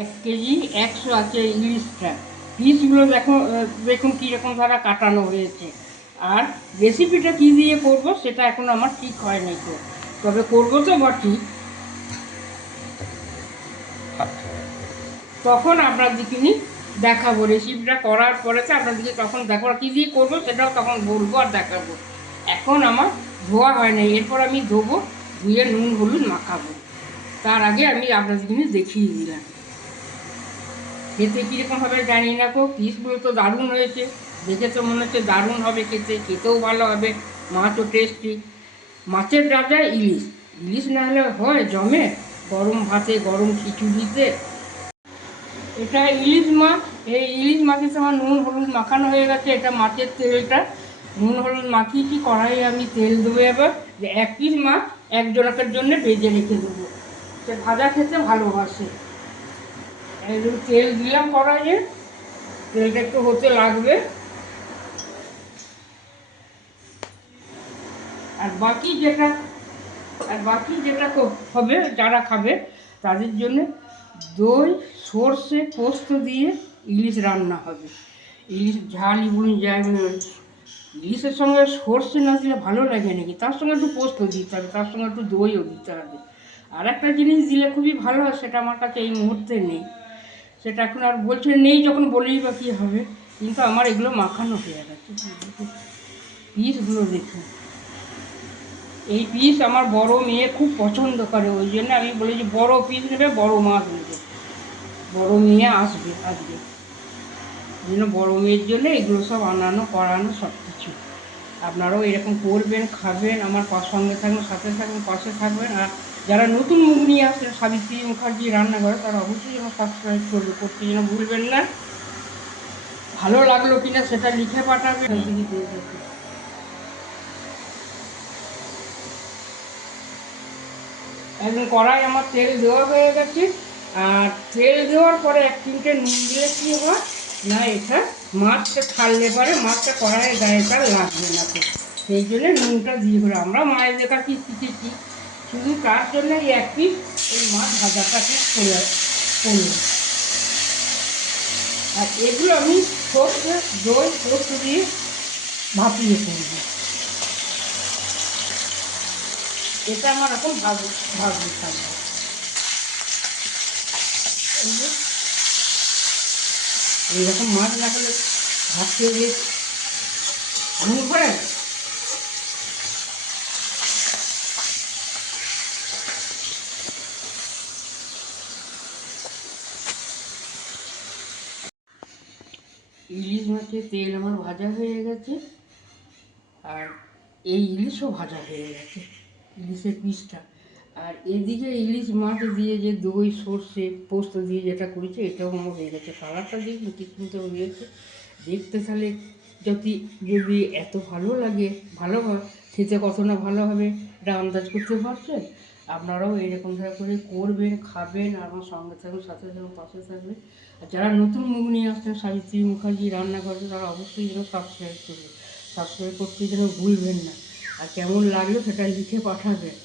1 KG 100 আছে ইলিশটা। পিসগুলো দেখুন কীরকম ধারা কাটানো হয়েছে। আর রেসিপিটা কী দিয়ে করব সেটা এখন আমার ঠিক হয় নাই তো, তবে করবো তো বটি। তখন আপনাদেরকে দেখাবো রেসিপিটা করার পরে তো আপনাদেরকে তখন দেখাবো কী দিয়ে করবো সেটাও তখন বলবো আর দেখাবো। এখন আমার ধোয়া হয় না, এরপর আমি ধোবো, ধুয়ে নুন হলুদ মাখাবো। তার আগে আমি আপনাদেরকে দেখিয়ে দিলাম। খেতে কীরকম হবে জানি না তো, পিসগুলো তো দারুণ হয়েছে, দেখে তো মনে হচ্ছে দারুণ হবে খেতে, খেতেও ভালো হবে, মাছও টেস্টি। মাছের রাজা ইলিশ, ইলিশ না হলে হয় জমে গরম ভাতে গরম খিচুড়িতে। এটা ইলিশ মাছ, এই ইলিশ মাছের সময় নুন হলুদ মাখানো হয়ে গেছে। এটা মাছের তেলটা নুন হলুদ মাখিয়েছি, কড়াইয়ে আমি তেল দেবো এবার, যে 1 পিস মাছ একজনের জন্য ভেজে রেখে দেবো, সে ভাজা খেতে ভালোবাসে। একটু তেল দিলাম কড়াইয়ে, তেলটা একটু হতে লাগবে। আর বাকি যেটা হবে যারা খাবে তাদের জন্য দই সর্ষে পোস্ত দিয়ে ইলিশ রান্না হবে। ইলিশ ঝালই বলুন যায়, ইলিশের সঙ্গে সর্ষে না দিলে ভালো লাগে নাকি, তার সঙ্গে একটু পোস্ত দিতে হবে, তার সঙ্গে একটু দইও দিতে হবে। আর একটা জিনিস দিলে খুবই ভালো হয়, সেটা আমার কাছে এই মুহূর্তে নেই, সেটা এখন আর বলছে নেই, যখন বলেই বা কী হবে। কিন্তু আমার এগুলো মাখানো হয়ে গেছে। পিসগুলো দেখুন, এই পিস আমার বড় মেয়ে খুব পছন্দ করে, ওই জন্য আমি বলি যে বড় পিস নেবে, বড় মাছ নেবে, বড় মেয়ে আসবে আজকে, ওই জন্য বড় মেয়ের জন্য এগুলো সব আনানো করানো সব কিছু। আপনারাও এরকম করবেন, খাবেন, আমার সঙ্গে থাকবেন, সাথে থাকবেন, পাশে থাকবেন। আর যারা নতুন মুখ নিয়ে আসছেন সাবিত্রী মুখার্জি রান্নাঘরে, তারা অবশ্যই যেন সাবস্ক্রাইব করতে যেন ভুলবেন না। ভালো লাগলো কিনা সেটা লিখে পাঠাবেন। একদম কড়াই আমার তেল দেওয়া হয়ে গেছে। আর তেল দেওয়ার পরে 1 চিমটে নুন দিলে কী হয় না, এটা মাছটা ছাড়লে পরে মাছটা কড়াইয়ের গায়েটা লাগবে না, তো সেই জন্য নুনটা দিয়ে হলো। আমরা মায়ের দেখা কি শিখেছি, শুধু তার জন্য এই 1 পিস এই মাছ ভাজাটাকে করলাম। আর এগুলো আমি সর্ষে দই পোস্ত দিয়ে ভাপিয়ে করব। এটা আমার এখন ভাজতে থাকবে। এইরকম মাছ না হলে ভাত খেয়ে দিয়ে ঘুম পড়ে। ইলিশ মাছের তেল আমার ভাজা হয়ে গেছে, আর এই ইলিশও ভাজা হয়ে গেছে, ইলিশের পিসটা। আর এদিকে ইলিশ মাছ দিয়ে যে দই সর্ষে পোস্ত দিয়ে যেটা করেছে এটাও আমার হয়ে গেছে। কালারটা দেখুন কি সুন্দর হয়েছে দেখতে। তাহলে যদি এত ভালো লাগে, ভালো হয়, খেতে কত না ভালো হবে এটা আন্দাজ করতে পারছেন। আপনারাও এইরকম ধরে করে করবেন, খাবেন, আর আমার সঙ্গে থাকবেন, সাথে থাকবেন, পাশে থাকবেন। আর যারা নতুন মুখ নিয়ে আসছেন সাবিত্রী মুখার্জি রান্না করবে, তারা অবশ্যই যেন সাবস্ক্রাইব করবে, সাবস্ক্রাইব করতে যেন ভুলবেন না। আর কেমন লাগলো সেটা লিখে পাঠাবেন।